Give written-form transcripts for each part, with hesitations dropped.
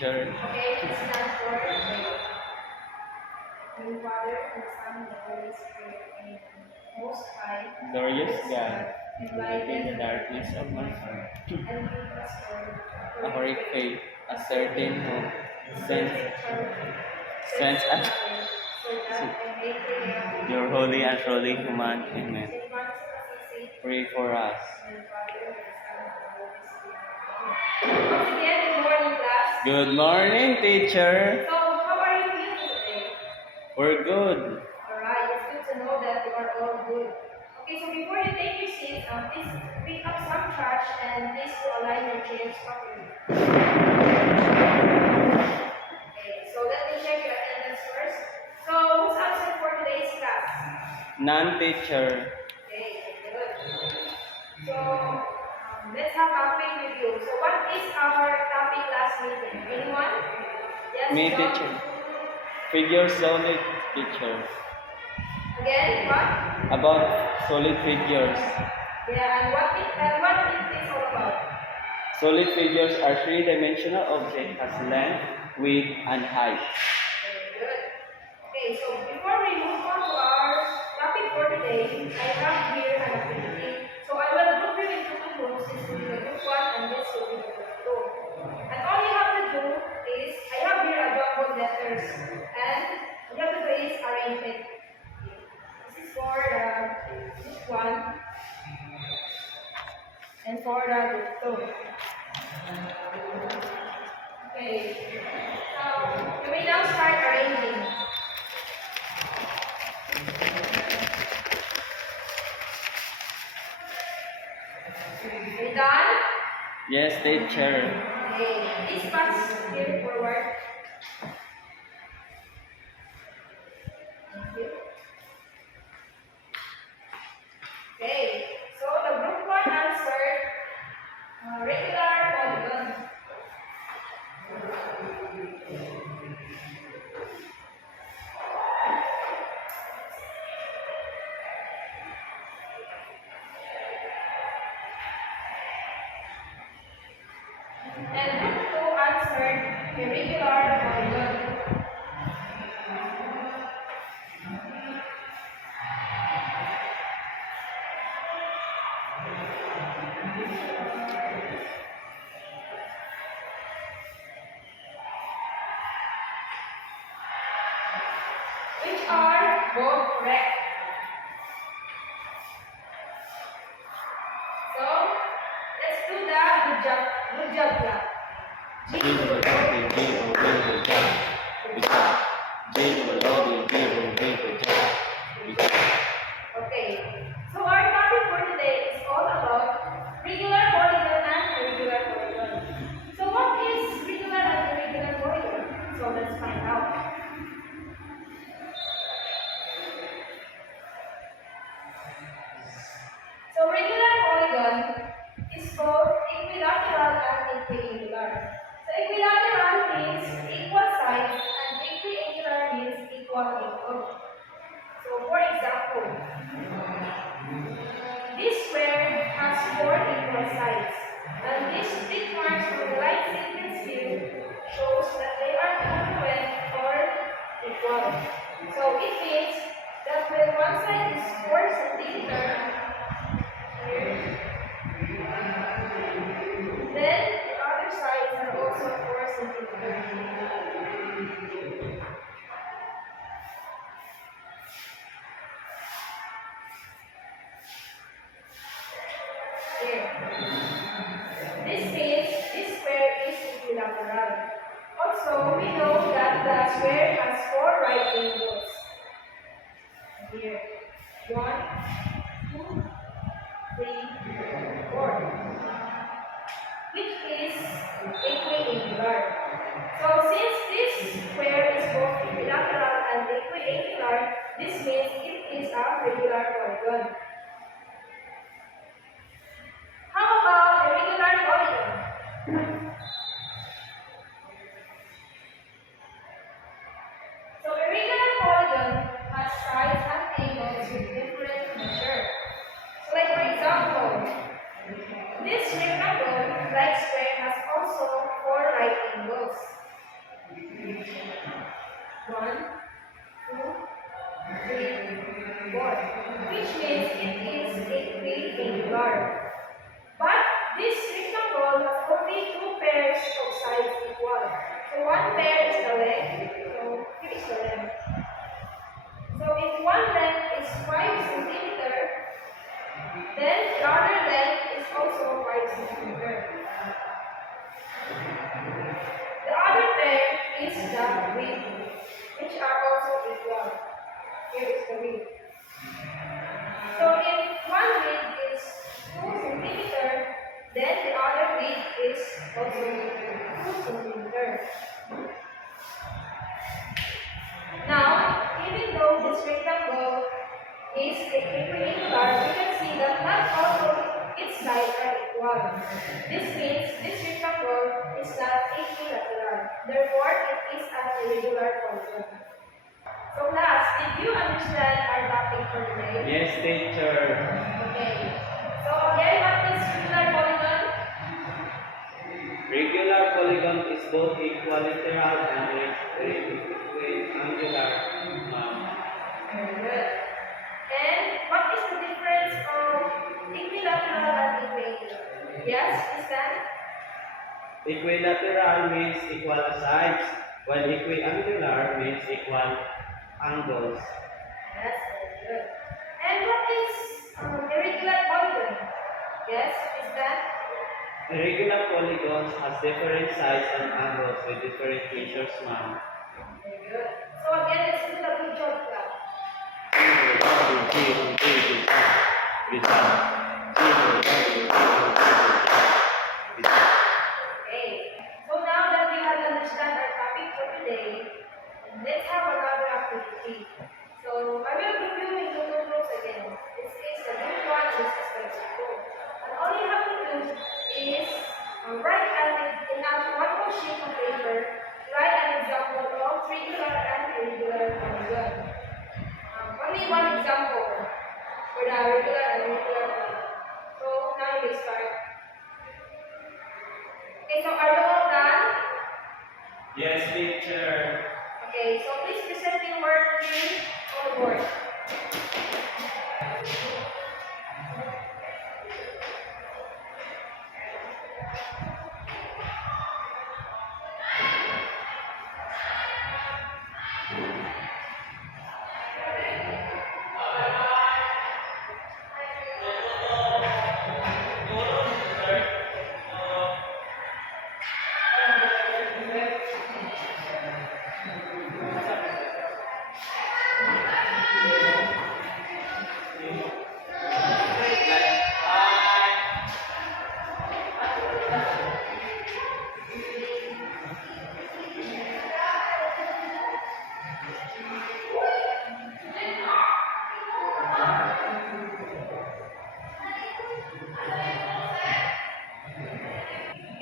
teacher. Okay, it's stand for the Father, the Son, and the Holy Spirit, and Most High, Glorious God, enlighten in the darkness of my heart, and give us Lord, a horrid faith, a certain hope, sense sense and so that I may pray your holy and truly command. Amen. Saint Francis of Assisi, Pray for us. and the Father, and the Son, and the Holy Spirit. Once again, good morning, class. Good morning, teacher. So, how are you feeling today? We're good. Alright, it's good to know that you are all good. Okay, so before you take your seats, please pick up some trash and please align your chairs properly. Okay, so let me check your attendance first. So, who's absent for today's class? None, teacher. Okay, good. So, let's have a quick review. So, what is our topic last meeting? Anyone? Yes, Me, John? teacher. Figure solid, teacher. Again, what? About solid figures. Yeah, and what is this all about? Solid figures are three-dimensional objects has length, width, and height. Very good. Okay, so before we move on to our topic for today, I have here an activity. So I will group you into two groups. This will be the group 1 and this will be the group 2. And all you have to do is, I have here a jumbled letters, and what you have to do is arrange it. This is for the group 1 and for the group 2. Okay, so you may now start arranging. Are you done? Yes, teacher. Okay, please pass here forward. Thank you. Okay, so the group 1 answered regular polygon. And group 2 answered irregular polygon. Which are both correct. So let's do the good job clap. G Good job. Good job. Okay, so our topic for today is all about regular polygon and irregular polygon. So what is regular and irregular polygon? So let's find out. So regular polygon is both equilateral and equiangular. So equilateral means equal sides and equiangular means equal angle. So for example, this square has 4 equal sides, and these split marks from the line segments here shows that they are congruent or equal. So it means that when one side is 4 centimeters here, then the other sides are also 4 centimeters. Here. This means this square is equilateral. Also, we know that the square has 4 right angles. Here. 1, 2, 3, 4. Which is equiangular. So since this square is both equilateral and equiangular, this means it is a regular polygon. How about irregular polygon? So irregular polygon has sides and angles with different measure. So like for example, this rectangle like square has also 4 right angles. 1, 2, 3, 4. Which means it is equiangular. But this rectangle has only two pairs of sides equal. So one pair is the length. So here is the length. So if one length is 5 centimeter, then the other length is also 5 centimeter. The other pair is the width, which are also equal. Here is the width. So if one width is 2 centimeter, then the other width is also 2 centimeter. Now, even though this rectangle is equiangular, we can see that not all of its sides are equal. This means this rectangle is not equilateral. Therefore, it is an irregular polygon. So class, did you understand our topic for today? Yes, teacher. Okay. So again, what is regular polygon? Regular polygon is both equilateral and rectangular. Very good. And what is the difference of equilateral and equiangular? Yes, is that? Equilateral means equal sides, while equiangular means equal angles. Yes, very good. And what is irregular polygon? Yes, is that? Irregular polygons has different sides and angles with different features, ma'am. Very good. So again, let's do the picture class. Okay. So now that you have understand our topic for today, let's have another activity. So I will group you into two groups again. This is the group 1, this is the group 2. And all you have to do is write in one more sheet of paper, write an example of regular and irregular polygon. Only one example for the regular and irregular polygon. So now we start. Okay, so are you all done? Yes, teacher. Okay, so please present your work here on the board.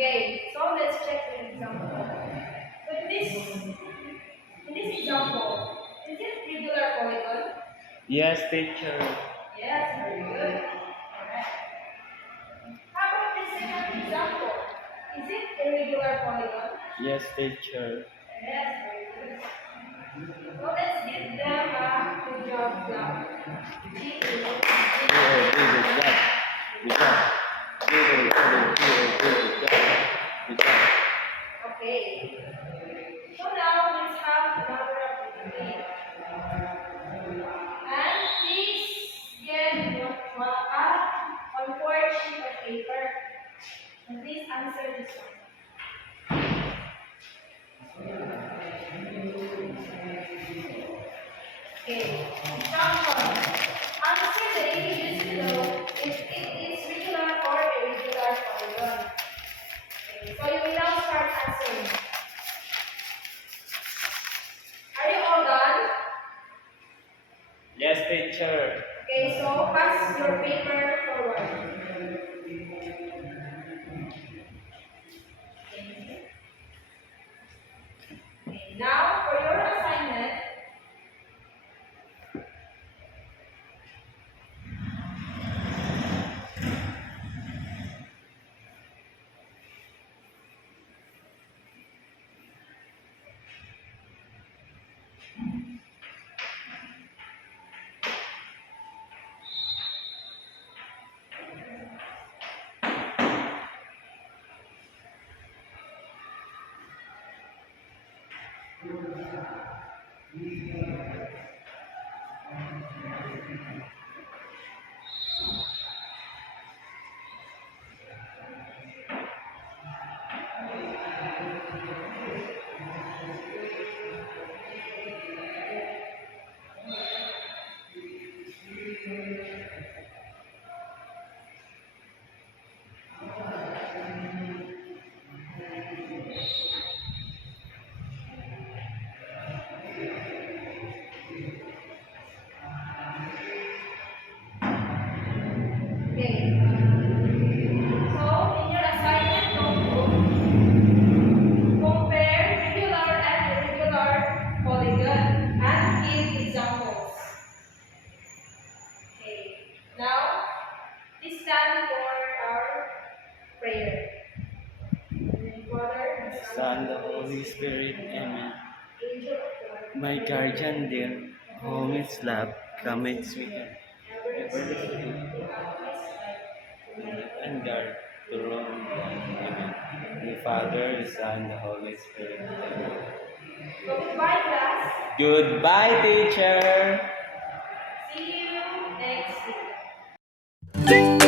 Okay, so let's check the example. So in this example, is it regular polygon? Yes, teacher. Yes, very good. Alright. How about the second example? Is it irregular polygon? Yes, teacher. Yes, very good. So let's give them a good job clap. Okay. So now let's have another activity. And please get one fourth sheet of paper. And please answer this one. Okay. Example. Answer the images below if it is regular or irregular polygon. Okay. So you will now start answering. Are you all done? Yes, teacher. Okay, so pass your paper forward. Okay, now for your assignment, Okay. So, in your assignment notebook, compare regular and irregular polygon and give examples. Okay. Now, this time for our prayer. Father, The Son, the Holy Spirit, Amen. Angel of God, My guardian dear, whom is love, come and sweeten. Ever the sweet, and guard to roam Amen. The Father, the Son, the Holy Spirit, Amen. So goodbye, class. Goodbye, teacher. See you next week.